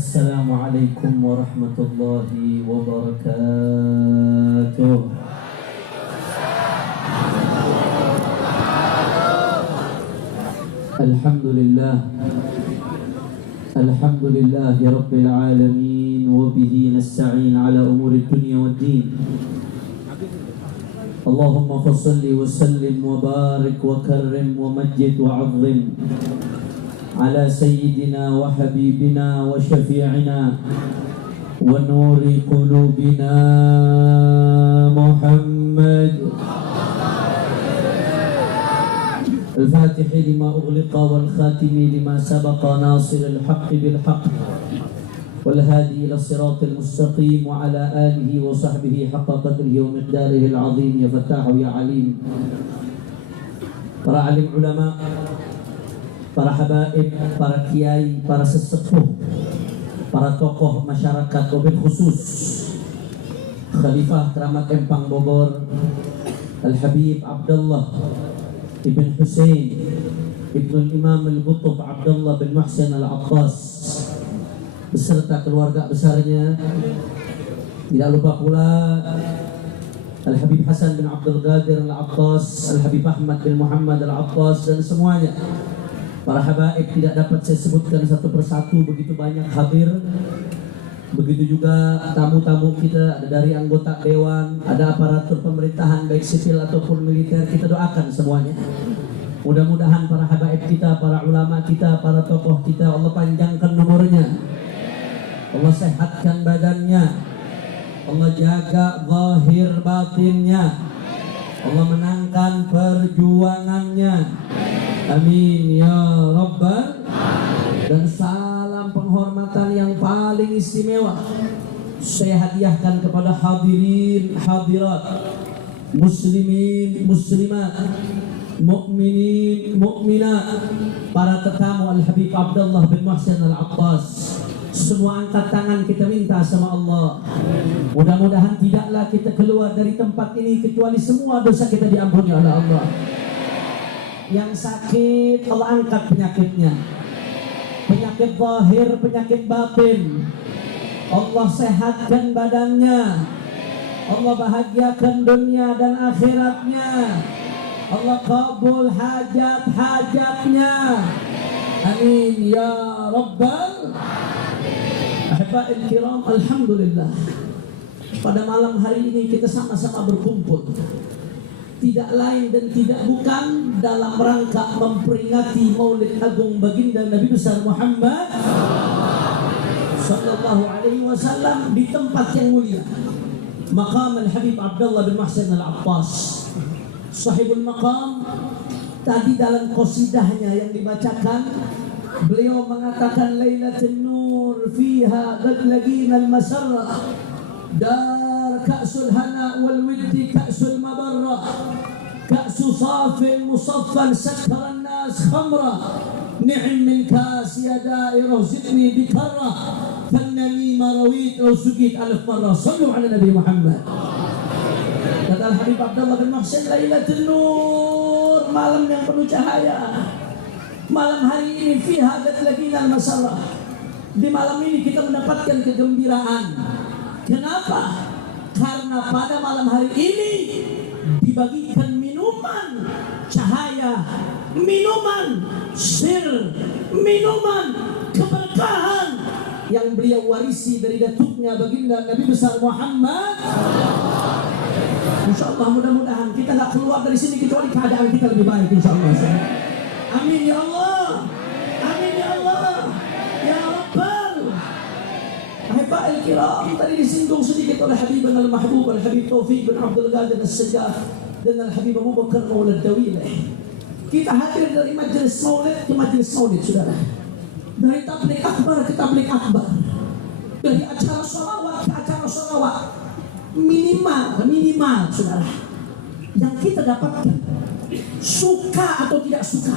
Assalamualaikum warahmatullahi wabarakatuh. Alhamdulillah, alhamdulillahi rabbil alamin, wa bihi nasta'in ala umuri dunya waddin. Allahumma fassalli wa sallim wa barik wa karrim wa majid wa azzim ala sayyidina wa habibina wa syafi'ina wa nuri qulubina Muhammad al-Fatih lima ughliqa wal khatimi lima sabaqa nasir al-haqq bil haqq wal hadi ila siratil mustaqim wa ala alihi wa sahbihi haqqa qadrihi wa miqdarihi al-azim. Ya Fattahu ya Alim, para alim ulama, para habaib, para kiai, para sesepuh, para tokoh masyarakat, wabil khusus Khalifah Keramat Empang Bogor Al-Habib Abdullah Ibn Husain Ibn Imam Al-Qutub Abdullah bin Muhsin Al-Abbas beserta keluarga besarnya. Tidak lupa pula Al-Habib Hasan bin Abdul Qadir Al-Abbas, Al-Habib Ahmad bin Muhammad Al-Abbas, dan semuanya. Para habaib tidak dapat saya sebutkan satu persatu, begitu banyak hadir. Begitu juga tamu-tamu kita, ada dari anggota dewan, ada aparatur pemerintahan baik sipil ataupun militer. Kita doakan semuanya. Mudah-mudahan para habaib kita, para ulama kita, para tokoh kita, Allah panjangkan umurnya, Allah sehatkan badannya, Allah jaga zahir batinnya, Allah menangkan perjuangannya. Amin ya Rabbal. Dan salam penghormatan yang paling istimewa saya hadiahkan kepada hadirin hadirat, muslimin muslimat, mukminin mukminat, para tetamu Al-Habib Abdullah bin Muhsin Al-Abbas. Semua angkat tangan, kita minta sama Allah, mudah-mudahan tidaklah kita keluar dari tempat ini kecuali semua dosa kita diampuni oleh Allah. Yang sakit Allah angkat penyakitnya, penyakit zahir, penyakit batin, Allah sehatkan badannya, Allah bahagiakan dunia dan akhiratnya, Allah kabul hajat-hajatnya. Amin ya Rabbal. Ahiba'il kiram, alhamdulillah, pada malam hari ini kita sama-sama berkumpul tidak lain dan tidak bukan dalam rangka memperingati Maulid Agung Baginda Nabi besar Muhammad sallallahu alaihi wasallam di tempat yang mulia, Maqam Al-Habib Abdullah bin Muhsin Al-Abbas sahibul maqam. Tadi dalam qasidahnya yang dibacakan, beliau mengatakan Lailatul Nur fiha qad laqina al-masarra dar ka'sul hana wal widdi ka'sul mabarra ka'su safin musaffan sakkara an-nas khamra ni'im min kas ya da'irah zidni bikarra fannani marawit wa sukit alif marra. Sallu ala Nabi Muhammad. Kata Al-Habib Abdullah bin Muhsin, Lailatul Nur, malam yang penuh cahaya. Malam hari ini fiha qad laqina al-masarra, di malam ini kita mendapatkan kegembiraan. Kenapa? Karena pada malam hari ini dibagikan minuman cahaya, minuman sir, minuman keberkahan yang beliau warisi dari datuknya baginda Nabi besar Muhammad. Insyaallah mudah-mudahan kita nggak keluar dari sini kecuali keadaan kita lebih baik, insyaallah. Amin ya Allah, amin ya Allah, ya Rabbal. Ahiba'il kiram, tadi disinggung sedikit oleh Habib Al-Mahbub Al-Habib Taufik bin Abdul Qadir As-Sajjad dan Al-Habib Abu Bakar Maulid Dawilah. Kita hadir dari majelis maulid ke majelis maulid, saudara. Dari tabligh akbar ke tabligh akbar, dari acara sholawat ke acara sholawat. Minimal, saudara, yang kita dapatkan, suka atau tidak suka,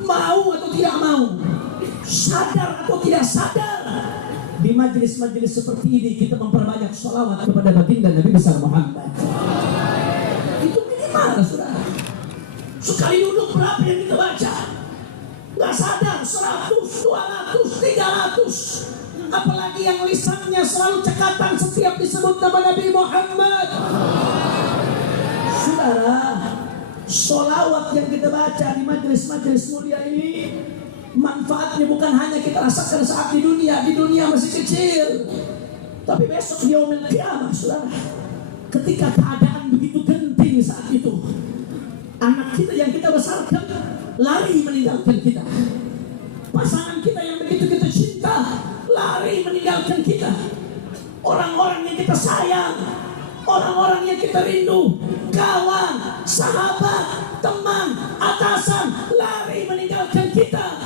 mau atau tidak mau, sadar atau tidak sadar, di majelis-majelis seperti ini kita memperbanyak sholawat kepada baginda Nabi besar Muhammad. Itu minimal, saudara. Sekali duduk berapa yang kita baca? Gak sadar, 100, 200, 300, 500 apalagi yang lisannya selalu cekatan setiap disebut nama Nabi Muhammad. Saudara, sholawat yang kita baca di majelis-majelis mulia ini, manfaatnya bukan hanya kita rasakan saat di dunia masih kecil, tapi besok di yaumil qiyamah, saudara, ketika keadaan begitu genting saat itu, anak kita yang kita besarkan lari meninggalkan kita, pasangan kita yang begitu kita cinta lari meninggalkan kita, orang-orang yang kita sayang, orang-orang yang kita rindu, kawan, sahabat, teman, atasan, lari meninggalkan kita.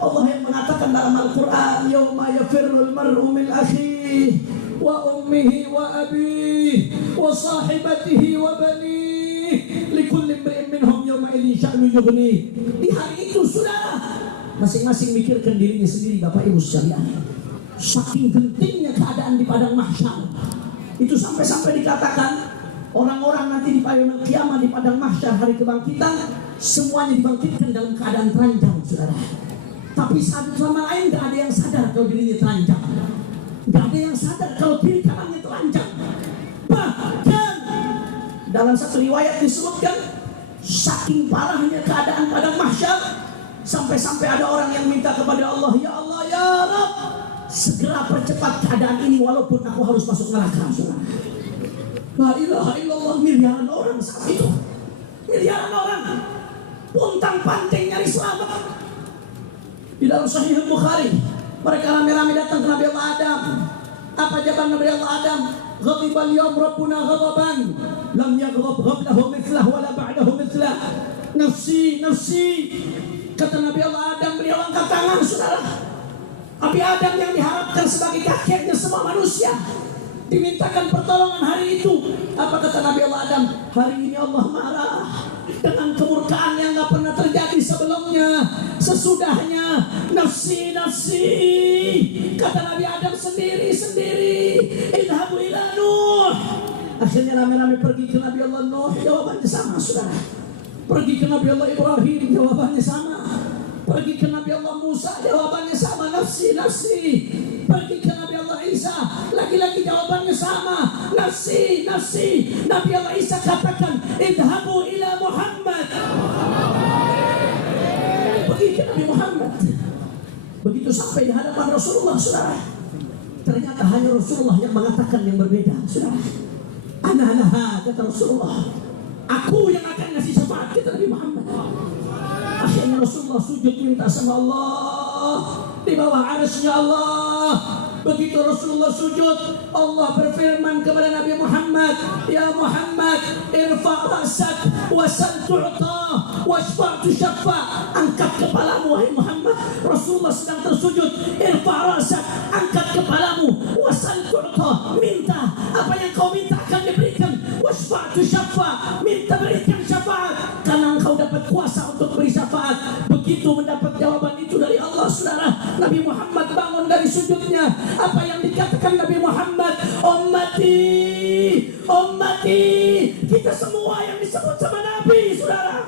Allah yang mengatakan dalam Al-Quran, yauma yafirrul mar'u min akhihi wa ummihi wa abihi wa sahibatihi wa banihi likulli imri'in minhum yawma idzin sya'nu yughni. Di hari itu sudah masing-masing mikirkan dirinya sendiri, Bapak Ibu sekalian. Saking gentingnya keadaan di padang mahsyar, itu sampai-sampai dikatakan orang-orang nanti di yaumil qiyamah, di padang mahsyar hari kebangkitan, semuanya dibangkitkan dalam keadaan telanjang, saudara. Tapi satu sama lain gak ada yang sadar kalau dirinya telanjang, gak ada yang sadar kalau kiri kanannya telanjang. Bahkan dalam satu riwayat disebutkan, saking parahnya keadaan padang mahsyar, sampai-sampai ada orang yang minta kepada Allah, ya Allah, ya Rabb, segera percepat keadaan ini walaupun aku harus masuk neraka, saudara. La ilaha illallah. Miliaran orang saat itu, miliaran orang pontang-panting nyari selamat. Di dalam Sahih Bukhari, mereka rame-rame datang ke Nabi Allah Adam. Apa jawaban Nabi Allah Adam? Ghadibal yawm rabbuna ghadaban lam yaghdab qablahu mithlah wala ba'dahu mithlah. Nafsi, nafsi. Kata Nabi Allah Adam, beliau angkat tangan, saudara. Nabi Adam yang diharapkan sebagai kakeknya semua manusia dimintakan pertolongan hari itu. Apa kata Nabi Allah Adam? Hari ini Allah marah dengan kemurkaan yang gak pernah terjadi sebelumnya, sesudahnya. Nafsi, nafsi. Kata Nabi Adam sendiri-sendiri, idhabu ila Nuh. Akhirnya rame-rame pergi ke Nabi Allah Nuh. Jawabannya sama, saudara. Pergi ke Nabi Allah Ibrahim, jawabannya sama. Pergi ke Nabi Allah Musa, jawabannya sama, nafsi, nafsi. Pergi ke Nabi Allah Isa, lagi-lagi jawabannya sama, nafsi, nafsi. Nabi Allah Isa katakan, idhabu ila Muhammad. Pergi ke Nabi Muhammad. Begitu sampai di hadapan Rasulullah, saudara, ternyata hanya Rasulullah yang mengatakan yang berbeda, saudara. Ana-anaha, kata Rasulullah, aku yang akan ngasih syafaat, kata Nabi Muhammad. Akhirnya Rasulullah sujud minta sama Allah di bawah arasy Allah. Begitu Rasulullah sujud, Allah berfirman kepada Nabi Muhammad, ya Muhammad, irfa' ra'sak wasal tu'ta washfa' tushaffa. Angkat kepalamu wahai Muhammad. Rasulullah sedang tersujud. Irfa' ra'sak, angkat kepalamu, wasal tu'ta, minta apa yang kau minta akan diberikan. Washfa' tushaffa, minta berikan syafaat karena engkau dapat kuasa untuk beri syafaat. Begitu mendapat jawaban itu dari Allah, saudara, Nabi Muhammad bangun dari sujudnya. Apa yang dikatakan Nabi Muhammad? Ummati, ummati. Kita semua yang disebut sama Nabi, saudara.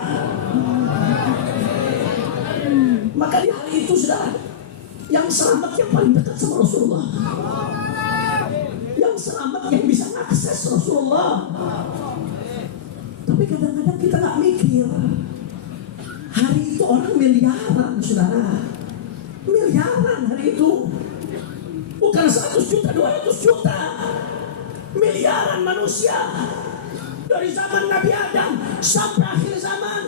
Maka di hari itu, saudara, yang selamat yang paling dekat sama Rasulullah, yang selamat yang bisa mengakses Rasulullah. Tapi kadang-kadang kita gak mikir, hari itu orang miliaran, saudara. Miliaran hari itu. Bukan 100 juta, 200 juta. Miliaran manusia. Dari zaman Nabi Adam sampai akhir zaman.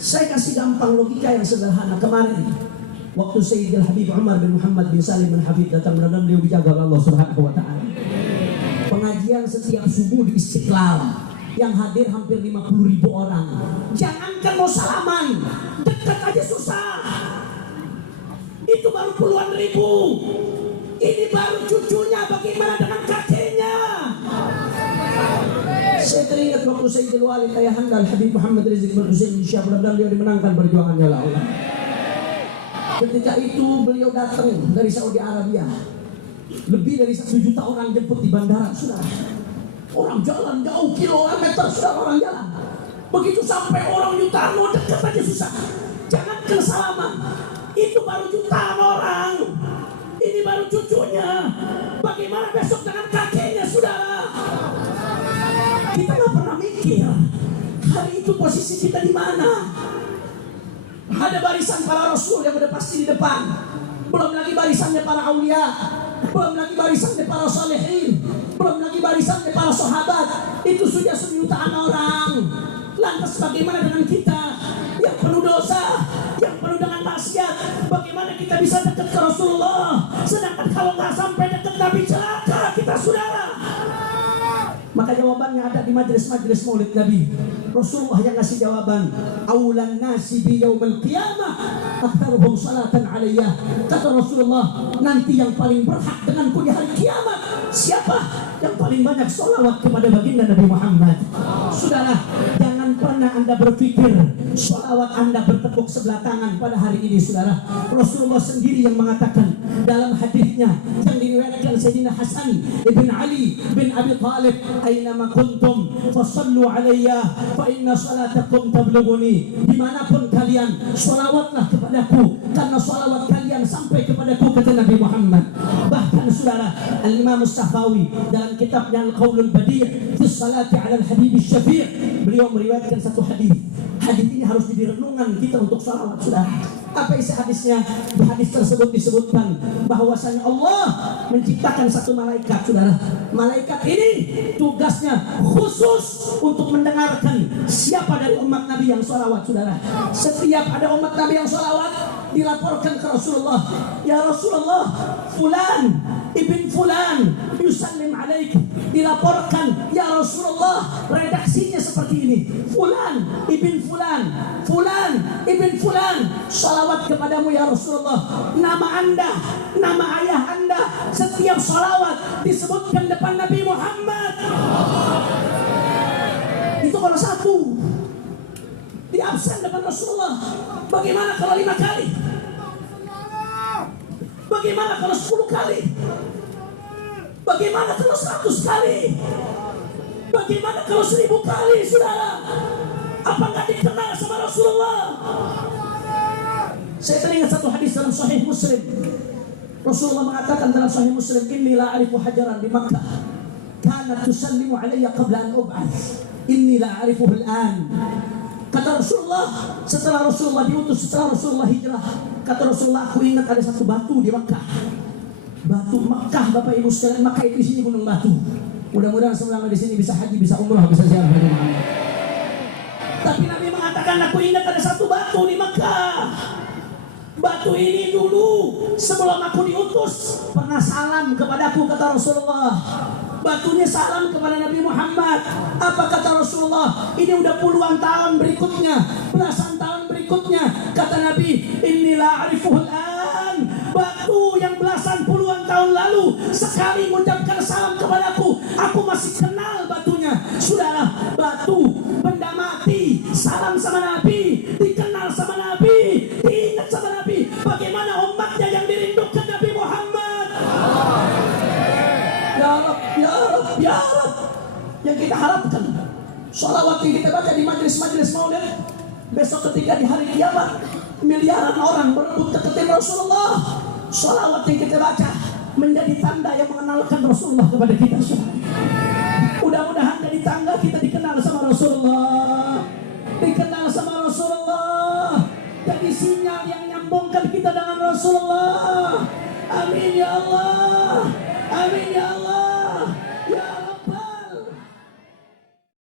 Saya kasih gampang logika yang sederhana. Kemarin waktu Sayyidil Habib Umar bin Muhammad bin Salim bin Habib datang, mudah-mudahan beliau dijaga oleh Allah Subhanahu wa taala. Pengajian setiap subuh di Istiqlal, yang hadir hampir 50.000 orang. Jangankan mau salaman, dekat aja susah. Itu baru puluhan ribu. Ini baru cucunya, bagaimana dengan kakeknya? Saya teringat waktu Sayyidul Walid Ayahanda Habib Muhammad Rizik bin Husain bin Syah, mudah-mudahan beliau dimenangkan perjuangannya oleh Allah. Ketika itu beliau datang dari Saudi Arabia. Lebih dari 1 juta orang jemput di bandara, saudara. Orang jalan jauh kilometer, saudara, orang jalan. Begitu sampai orang jutaan mau dekat aja susah. Jangan ke salaman. Itu baru jutaan orang. Ini baru cucunya. Bagaimana besok dengan kakeknya, saudara? Kita nggak pernah mikir hari itu posisi kita di mana. Ada barisan para rasul yang udah pasti di depan. Belum lagi barisannya para aulia, belum lagi barisannya para salihin, belum lagi barisannya para sahabat. Itu sudah jutaan orang. Lantas bagaimana dengan kita yang penuh dosa, yang penuh dengan maksiat? Bagaimana kita bisa dekat ke Rasulullah? Sedangkan kalau nggak sampai dekat Nabi, celaka kita, saudara. Maka jawabannya ada di majelis-majelis maulid Nabi. Rasulullah yang ngasih jawaban. Aulan nasi bi yaumil qiyamah aktsaruhum salatan alayya. Kata Rasulullah, nanti yang paling berhak denganku di hari kiamat siapa? Yang paling banyak sholawat kepada baginda Nabi Muhammad. Saudara, jangan pernah Anda berpikir sholawat Anda bertepuk sebelah tangan pada hari ini, saudara. Rasulullah sendiri yang mengatakan dalam hadisnya yang diriwayatkan Sayyidina Hasan ibn Ali bin Abi Thalib, "Ainama kuntum fasallu alayya fa inna salatakum tablughuni." Dimanapun kalian, sholawatlah kepadaku karena sholawat kalian sampai kepadaku, kata Nabi Muhammad. Bahkan saudara, Al-Imam As-Safawi dalam kitabnya Al-Qaulul Badi' fi salati 'ala al-Habib Asy-Syafi', beliau meriwayatkan satu hadis. Hadis ini harus jadi renungan kita untuk sholawat, saudara. Apa isi hadisnya? Di hadis tersebut disebutkan bahwasanya Allah menciptakan satu malaikat, saudara. Malaikat ini tugasnya khusus untuk mendengarkan siapa dari umat Nabi yang sholawat, saudara. Setiap ada umat Nabi yang sholawat, dilaporkan ke Rasulullah. Ya Rasulullah, fulan ibn fulan yusallim alaik. Dilaporkan, ya Rasulullah, redaksinya seperti ini. Fulan ibn fulan, fulan ibn fulan salawat kepadamu ya Rasulullah. Nama Anda, nama ayah Anda, setiap salawat disebutkan depan Nabi Muhammad. Itu kalau satu di absen depan Rasulullah. Bagaimana kalau 5 kali? Bagaimana kalau 10 kali? Bagaimana kalau 100 kali? Bagaimana kalau 1000 kali, saudara? Apa nggak dikenal sama Rasulullah? Saya teringat satu hadis dalam Sahih Muslim. Rasulullah mengatakan dalam Sahih Muslim, "Inni la a'rifu hajaran di Makkah kanat tusallimu alayya qabla an ub'ats. Inni la a'rifuhu al-an." Kata Rasulullah, setelah Rasulullah diutus, setelah Rasulullah hijrah, kata Rasulullah, aku ingat ada satu batu di Makkah. Batu Makkah, Bapak Ibu sekalian, Makkah itu di sini gunung batu. Mudah-mudahan semua di sini bisa haji, bisa umrah, bisa ziarah. Tapi Nabi mengatakan, aku ingat ada satu batu di Makkah. Batu ini dulu sebelum aku diutus pernah salam kepadaku, kata Rasulullah. Batunya salam kepada Nabi Muhammad. Apa kata Rasulullah? Ini udah puluhan tahun berikutnya, belasan tahun berikutnya, kata Nabi, "Inni la a'rifuhul an." Batu yang belasan puluhan tahun lalu sekali mengucapkan salam kepadaku, aku masih kenal batunya. Saudara, batu benda mati salam sama Nabi, dikenal sama Nabi, diingat sama Nabi. Bagaimana umatnya yang dirindukan Nabi Muhammad? Ya Rabb, ya Rabb, ya Rabb. Yang kita harapkan, sholawat yang kita baca di majelis-majelis maulid, besok ketika di hari kiamat miliaran orang berebut deketin Rasulullah, sholawat yang kita baca menjadi tanda yang mengenalkan Rasulullah kepada kita. Mudah-mudahan jadi tanda kita dikenal sama Rasulullah, dikenal sama Rasulullah, jadi sinyal yang nyambungkan kita dengan Rasulullah. Amin ya Allah.